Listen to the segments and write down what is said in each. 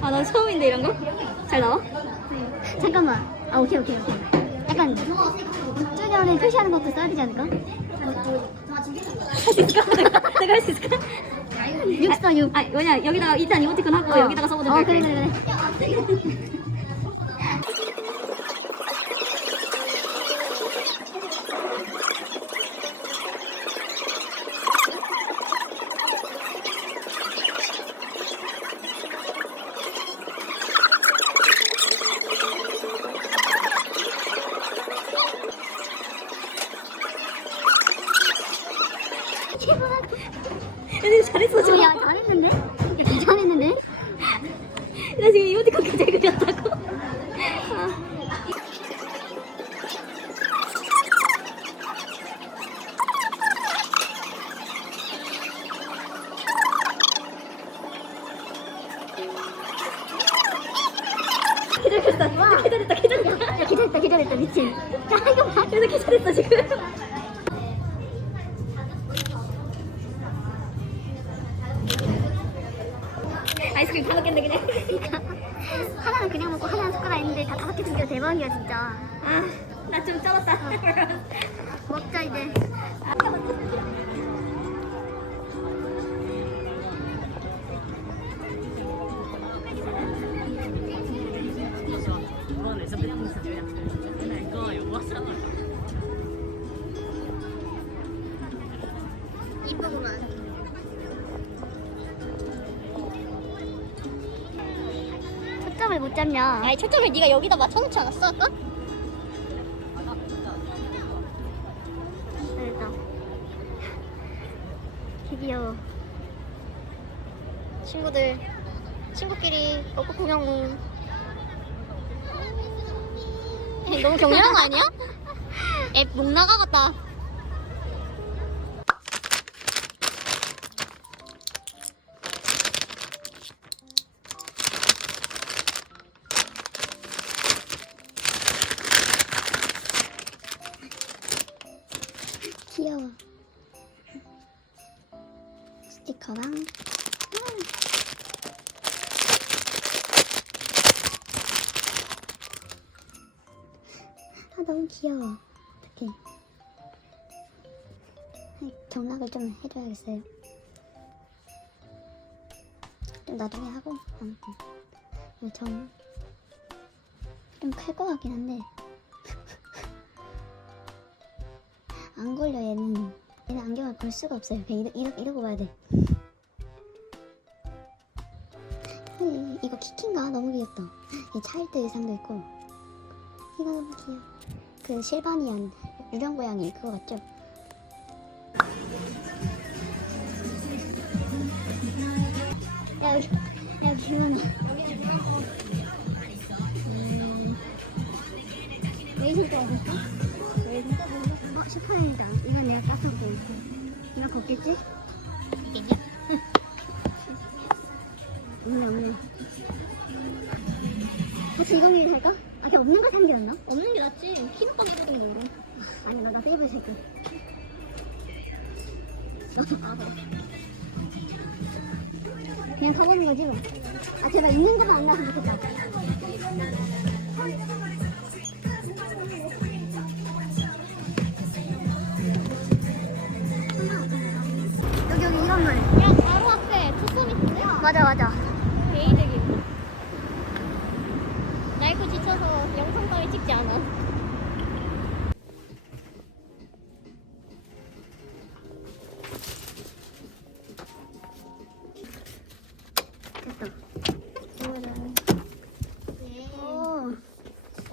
아, 나 처음인데 이런 거? 잘 나와? 잠깐만. 아 오케이 오케이 오케이. 약간 6주년을 표시하는 것도 써야 되지 않을까? 할 수 있을까? 내가, 할 수 있을까? 6 써, 6. 아, 뭐냐, 여기다가 이탄 이모티콘 하고 여기다가 써보자. 어, 그래, 그래, 그래. 얘네 잘했어, 지금. 어, 야, 잘했는데? 야, 잘했는데? 나 지금 이모티콘 잘 그렸다고. 아. 기다렸다. 기다렸다. 기다렸다. 야, 기다렸다, 기다렸다, 미친. 야, 이거 봐. 그래서 기다렸어, 지금. 아이스크림 다 먹겠네, 그냥. 하나는 그냥 먹고 하나는 숟가락 있는데 다 다섯 개 숨겨 대박이야, 진짜. 아, 나 좀 쩔었다. 초점을 못 잡냐? 아니, 초점을 네가 여기다 맞춰놓지 않았어, 아까? 됐다. 개 귀여워. 친구들, 친구끼리 벚꽃 구경. 너무 격렬한 거 아니야? 앱 목 나가겠다. 아 너무 귀여워. 어떡해. 경락을 좀 해줘야겠어요. 좀 나중에 하고 아무튼. 이정 좀클 것 같긴 한데. 안 걸려 얘는. 얘는 안경을 볼 수가 없어요. 그냥 이러, 이러, 이러고 봐야 돼. 이- 이거 키킨가? 너무 귀엽다. 이 차일드 의상도 있고 귀여워 그 실바니안 유령 고양이 그거 같죠? 야 여기 야 김원아 음, 여기 신고 와볼까? 여기 신고 볼까? 어 슈퍼맨이다 이건 내가 깎아볼게 이거 벗겠지? 있겠냐? 없네 없네 다시 이거 위에 살까? 아 없는 거 사는 게 낫나? 없는 게 낫지. 키노감 입을 정도로. 아니 나 나 세이블 살까 아, 그래. 그냥 가보는 거지 뭐. 아 제발 있는 데만 안 나왔으면 좋겠다. 여기 여기 이런 물. 야, 바로 앞에 투소미인데? 맞아 맞아. 베이드기. 날고 지쳐서 오.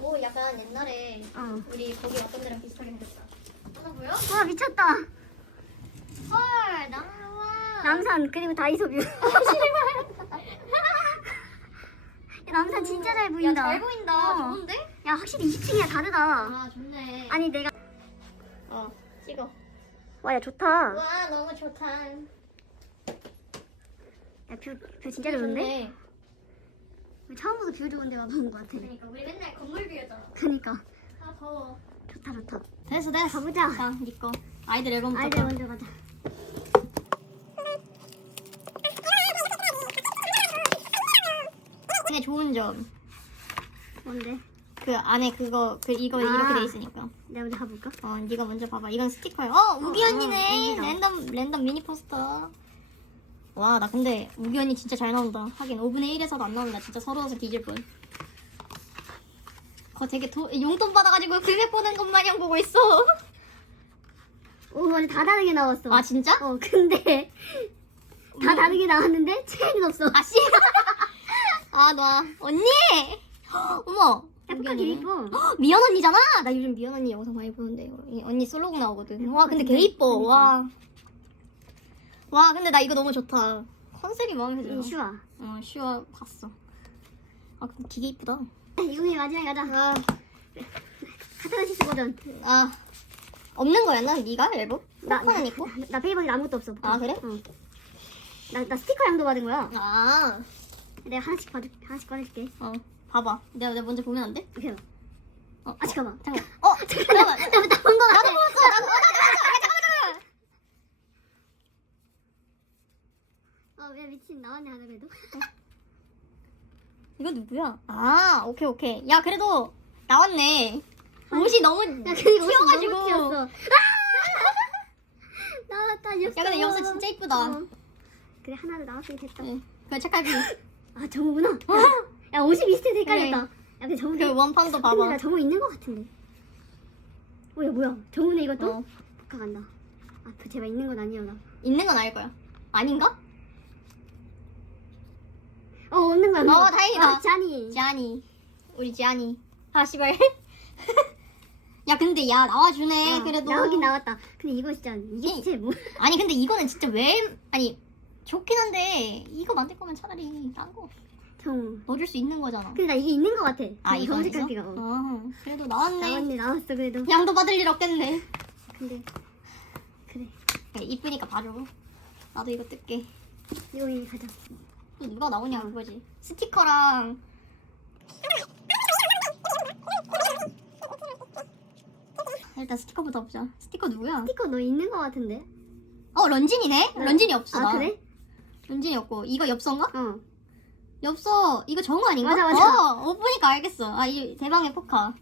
오, 약간 옛날에 어. 우리 거기 왔던 데랑 비슷하게 생겼다. 하나 보여? 와 미쳤다. 헐, 남루와. 남산 그리고 다이소뷰. 야, 남산 진짜 잘 야, 보인다. 잘 보인다. 어. 좋은데? 야 확실히 20층이야 다르다. 아 좋네. 아니 내가 어 찍어. 와 야 좋다. 와 너무 좋다. 야뷰 뷰 진짜 좋은데? 좋네. 처음 보서 뷰 좋은데 와보는 것 같아. 그러니까 우리 맨날 건물 비우잖아. 그니까 아 더워. 좋다 좋다. 됐어 됐어 가보자. 자, 네 니꺼 아이들 앨범부터. 아이들 먼저 가자. 되게 좋은 점. 뭔데? 그 안에 그거 그 이거 아. 이렇게 돼 있으니까. 내가 먼저 가볼까? 어, 네가 먼저 봐봐. 이건 스티커야. 어, 우기 어, 언니네. 어, 랜덤 랜덤 미니 포스터. 와, 나 근데 우기 언니 진짜 잘 나온다. 하긴 5분의 1에서도 안 나온다. 진짜 서러워서 뒤질 뻔. 거 되게 도, 용돈 받아가지고 금액 보는 것 마냥 보고 있어. 오, 완전 다 다르게 나왔어. 아 진짜? 어, 근데 다 뭐? 다르게 나왔는데 차이는 없어. 아 씨. 아, 나 언니. 어머. 우기 약간 언니네. 개 이뻐. 헉, 미연 언니잖아. 나 요즘 미연 언니 영상 많이 보는데 이 언니 솔로곡 나오거든. 와 근데 개 이뻐. 와. 와 근데 나 이거 너무 좋다. 컨셉이 마음에 들어. 응, 슈아. 어 슈아 봤어. 아 근데 되게 이쁘다. 이공이 마지막에 가자. 아. 카타르시스 버전. 아 없는 거였나? 네가 앨범? 포커는 있고? 나, 나 페이버에 아무것도 없어. 아, 그래? 응. 나, 나 스티커 양도 받은 거야. 아. 내가 하나씩 받을, 하나씩 받을게. 어 봐봐. 내가 내가 먼저 보면 안 돼? 오케이. 어, 아, 잠깐만. 잠깐. 어 잠깐만. 나, 나본 거 같아. 나도 보였어. 나도. 어, 잠깐만 잠깐만 잠깐만. 어, 왜 미친 하나 그래도. 이거 누구야? 아 오케이 오케이. 야 그래도 나왔네. 옷이 너무 야, 이거 옷이 튀어가지고. 너무 튀었어. 나왔다, 였어. 야 근데 여기서 진짜 이쁘다. 어. 그래, 하나도 나왔으면 됐다. 네. 그 착하기. 아, 정우구나. 야, 옷이 비슷해서 헷갈렸다. 야, 근데 정우. 그 원판도 근데 나 봐봐. 정우 있는 거 같은데. 어, 야, 뭐야. 정우네, 이것도? 어. 복학한다. 아, 그 제발 있는 건 아니야, 나. 있는 건알 거야. 아닌가? 어, 없는 거야. 어. 다행이다. 아, 짠이. 지안이. 우리 지안이. 아 씨발. 야 근데 야 나와주네 어, 그래도. 나오긴 나왔다. 근데 이거 진짜 이게 이- 진짜 뭐? 아니 근데 이거는 진짜 왜 아니 좋긴 한데 이거 만들 거면 차라리 딴 거 정우. 넣어줄 수 있는 거잖아. 근데 나 이게 있는 거 같아. 아 이거 있어? 때가. 어. 어, 그래도 나왔네. 나왔네 나왔어 그래도. 양도 받을 일 없겠네. 근데 그래 그래, 이쁘니까 봐줘. 나도 이거 뜰게. 이거 이미 가자. 또 누가 나오냐 그거지. 스티커랑 일단 스티커부터 보자. 스티커 누구야? 스티커 너 있는 거 같은데? 어 런진이네? 런진이 없어. 아 나. 그래? 런진이 없고 이거 엽서인가? 어. 엽서 이거 정우 아닌가? 맞아, 맞아. 어, 어 보니까 알겠어. 아 이 대방의 포카.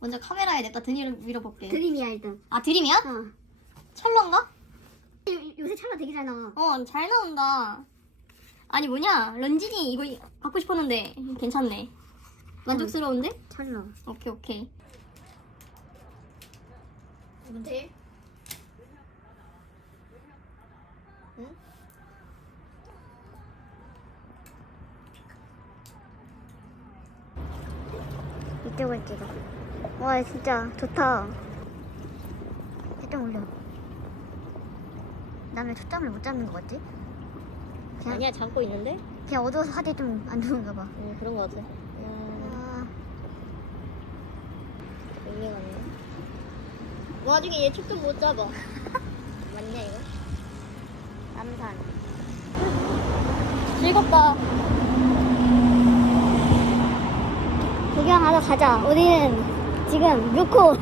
먼저 카메라에 냈다 드림 밀어볼게. 드림이야 일단. 아 드림이야? 어. 철러인가? 요, 요새 찰나 되게 잘 나와. 어 잘 나온다. 아니 뭐냐 런진이 이거 갖고 싶었는데 괜찮네. 만족스러운데? 찰나. 오케이 오케이. 뭔데? 이쪽을 찍어. 와 진짜 좋다. 좀 올려. 나왜 초점을 못 잡는 거 같지? 그냥, 아니야 잡고 있는데? 그냥 어두워서 하기 좀안 좋은가 봐. 응 그런 거 같아. 음, 아, 의미가 없네. 와중에 얘 축도 못 잡아. 맞냐 이거? 남산. 즐겁다. 구경하러 가자. 우리는 지금 6호.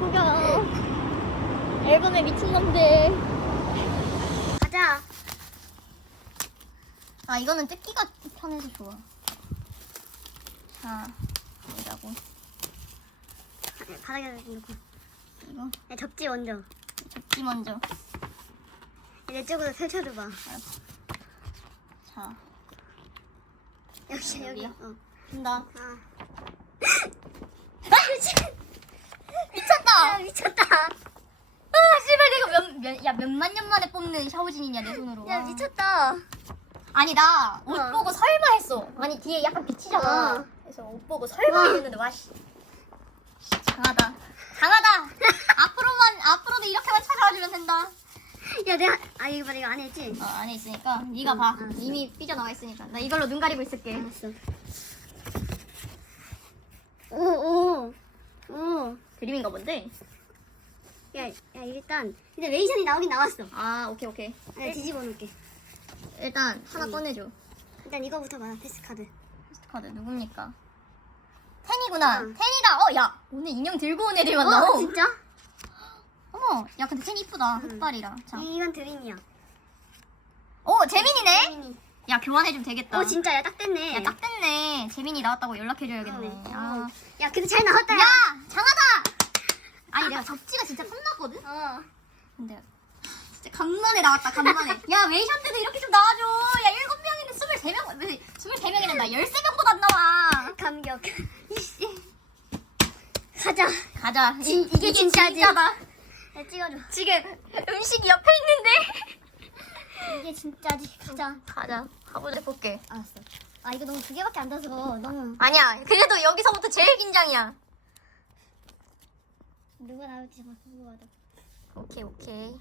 구경. 앨범에 미친 놈들. 가자. 아 이거는 뜯기가 편해서 좋아. 자 보자고 바닥에 놓고. 이거 야, 접지 먼저. 접지 먼저. 내 쪽으로 펼쳐줘봐. 자 역시 여기. 여기요? 어. 아. 아 미친. 미쳤다. 아, 미쳤다. 아 씨발 내가 몇야 몇만 년 만에 뽑는 샤오진이냐 내 손으로. 야 와. 미쳤다. 아니 나 옷 어. 보고 설마 했어. 아니 뒤에 약간 비치잖아. 어. 그래서 옷 보고 설마 와. 했는데 와 씨. 씨, 강하다. 강하다. 앞으로만 앞으로도 이렇게만 찾아와 주면 된다. 야 내가 아 이거 봐 이거 안 했지? 어, 안에 있으니까 네가 응, 봐. 알았어. 이미 삐져나와 있으니까. 나 이걸로 눈 가리고 있을게. 알았어. 오오 오. 그림인가 본데. 야, 야 일단 근데 레이션이 나오긴 나왔어. 아 오케이 오케이. 내가 뒤집어 놓을게. 일단 하나 응. 꺼내줘. 일단 이거부터 봐 패스 카드. 포스트카드 누굽니까? 텐이구나. 응. 텐이가 어야 오늘 인형 들고 온 애들만 어 나오. 진짜? 어머 야 근데 텐 이쁘다. 응. 흑발이라. 자. 이건 드림이야. 오 재민이네. 드림이. 야 교환해주면 되겠다. 어 진짜 야 딱 됐네. 야, 딱 됐네. 재민이 나왔다고 연락해줘야겠네. 어, 아. 야 근데 잘 나왔다. 야, 장하다! 아니, 내가 접지가 진짜 탐났거든? 어. 근데, 진짜 간만에 나왔다, 간만에. 야, 웨이션 때도 이렇게 좀 나와줘. 야, 7명인데 23명, 23명이란다. 13명보다 안 나와. 감격. 가자. 가자. 진- 이- 이게 진짜지. 진짜다. 야 찍어줘. 지금 음식이 옆에 있는데. 이게 진짜지. 가자. 가자. 가보자, 볼게. 알았어. 아 이거 너무 두 개밖에 안 돼서 너무 아니야, 그래도 여기서부터 제일 긴장이야. 누가 나올지 막 궁금하다. 오케이, 오케이.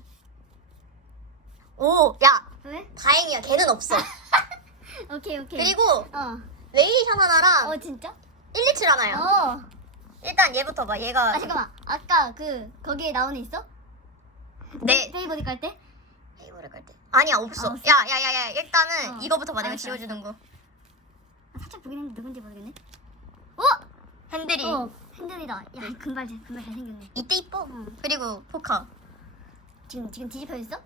오, 야, 왜? 다행이야. 걔는 없어. 오케이 오케이. 그리고 어. 웨이션 하나랑 어 진짜? 127 하나요. 어. 일단 얘부터 봐. 얘가 아 잠깐만. 아까 그 거기에 나오는 있어? 네 페이버디 깔 때? 페이버를 깔 때. 아니야 없어. 아, 없어? 야 야 야 야 일단은 어. 이거부터 봐. 내가 알았어, 지워주는 거. 아, 살짝 보긴 했는데 누군지 모르겠네. 핸들이 어. 핸들이다. 야 금발 잘- 금발 잘 생겼네. 이때 이뻐. 응. 그리고 포카. 지금 지금 뒤집혀 있어?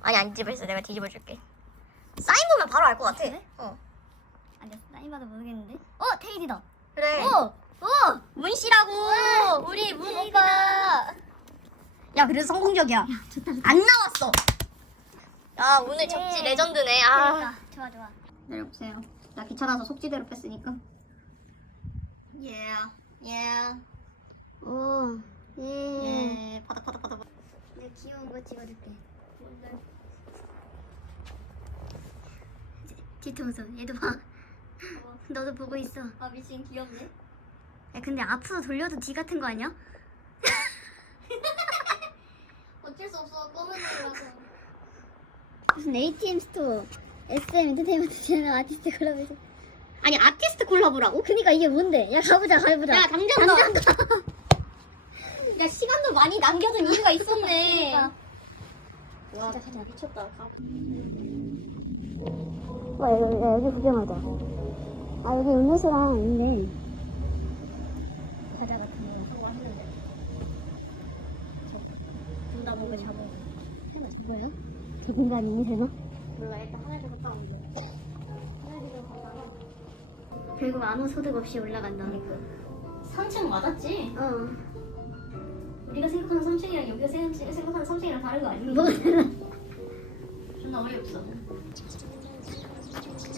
아니 안 뒤집어 있어. 내가 뒤집어 줄게. 사인 보면 바로 알 것 같아. 그래? 어. 아니야 나이 봐도 모르겠는데. 어 테일이다. 그래. 어. 어. 문 씨라고. 우리 문 오빠. 야 그래도 성공적이야. 좋다 좋다. 안 나왔어. 야 오늘 접지 네. 레전드네. 아. 그러니까. 좋아 좋아. 내려보세요. 나 귀찮아서 속지대로 뺐으니까. 예. 예. 오. 예. 예. 바닥 바닥 바닥. 바닥. 내 귀여운 거 찍어줄게. 뒤통수 얘도 봐. 너도 보고 있어. 아 미친 귀엽네. 야 근데 앞으로 돌려도 뒤 같은 거 아니야? 어쩔 수 없어 검은 머리라서. 무슨 ATM 스토어 SM 엔터테인먼트 채널 아티스트 콜라보에서 아니 아티스트 콜라보라고? 그니까 이게 뭔데? 야 가보자 가보자 야 당장 가. 야 시간도 많이 남겨둔 이유가 있었네. 그러니까. 와 진짜 미쳤다. 와 여기, 야, 여기 구경하자 아 여기 음료수랑 있네 과자 같은 거 저거 했는데. 둘다 먹을 잡아. 설마 저거야? 저 공간이니 설마? 몰라 일단 결국 아무 소득 없이 올라간다 3층 맞았지? 어 우리가 생각하는 3층이랑 여기가 생- 생각하는 3층이랑 다른 거 아니니? 뭐가 달라 존나 어이없어.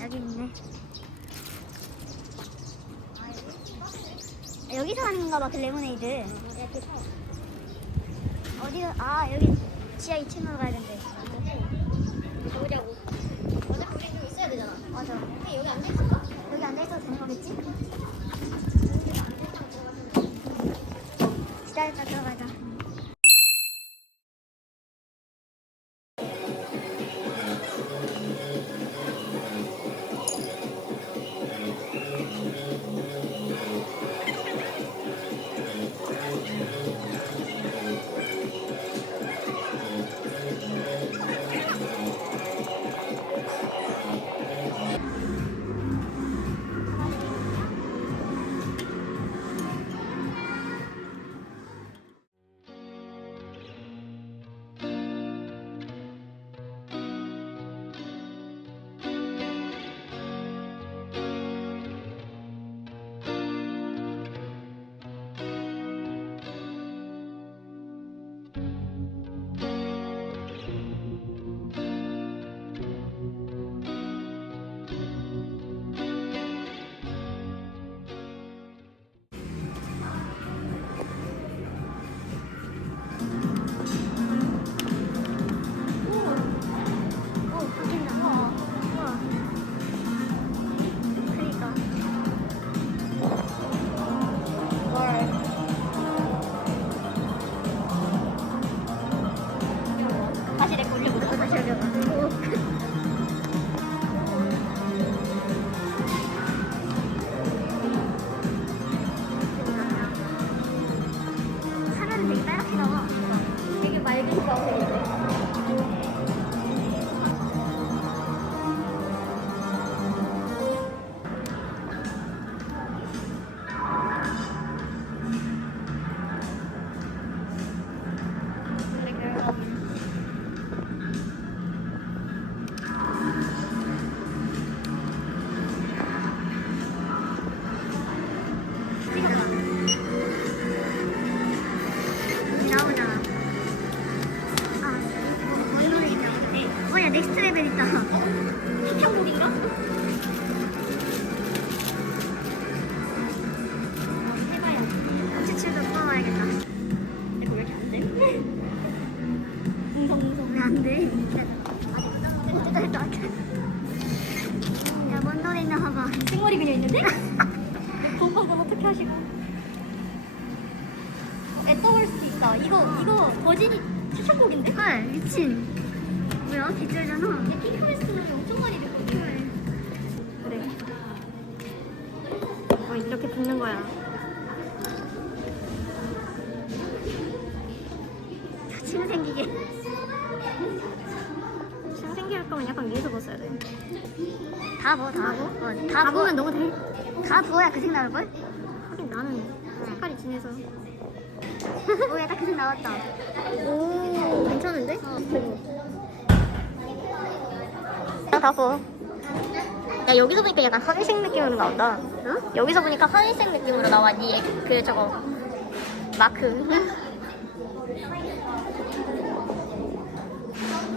여기 있네 여기서 하는 건가 봐 그 레모네이드 어디가 아 여기 지하 2층으로 가야 된대 가보자고. 애써볼 수도 있다. 이거 이거 버진이 추천곡인데? 헐, 미친. 뭐야, 개쩔잖아. 근데 핑크레스는 엄청 많이 듣거든. 그래. 어, 이렇게 붙는 거야. 침 생기게. 침 생길 거면 약간 위에서 벗어야 돼. 다 부어, 다 부어. 어, 다다 부어. 보면 너무 달. 다 부어야 그 색 나올걸? 하긴 나는 색깔이 진해서. 오, 약간 그색 나왔다. 오, 괜찮은데? 다 보. 야 여기서 보니까 약간 하늘색 느낌으로 나온다. 어? 여기서 보니까 하늘색 느낌으로 나와. 니그 저거 마크.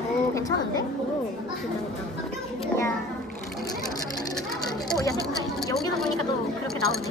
오 괜찮은데? 오 괜찮다. 야. 오, 야, 색깔. 여기서 보니까 또 그렇게 나오네.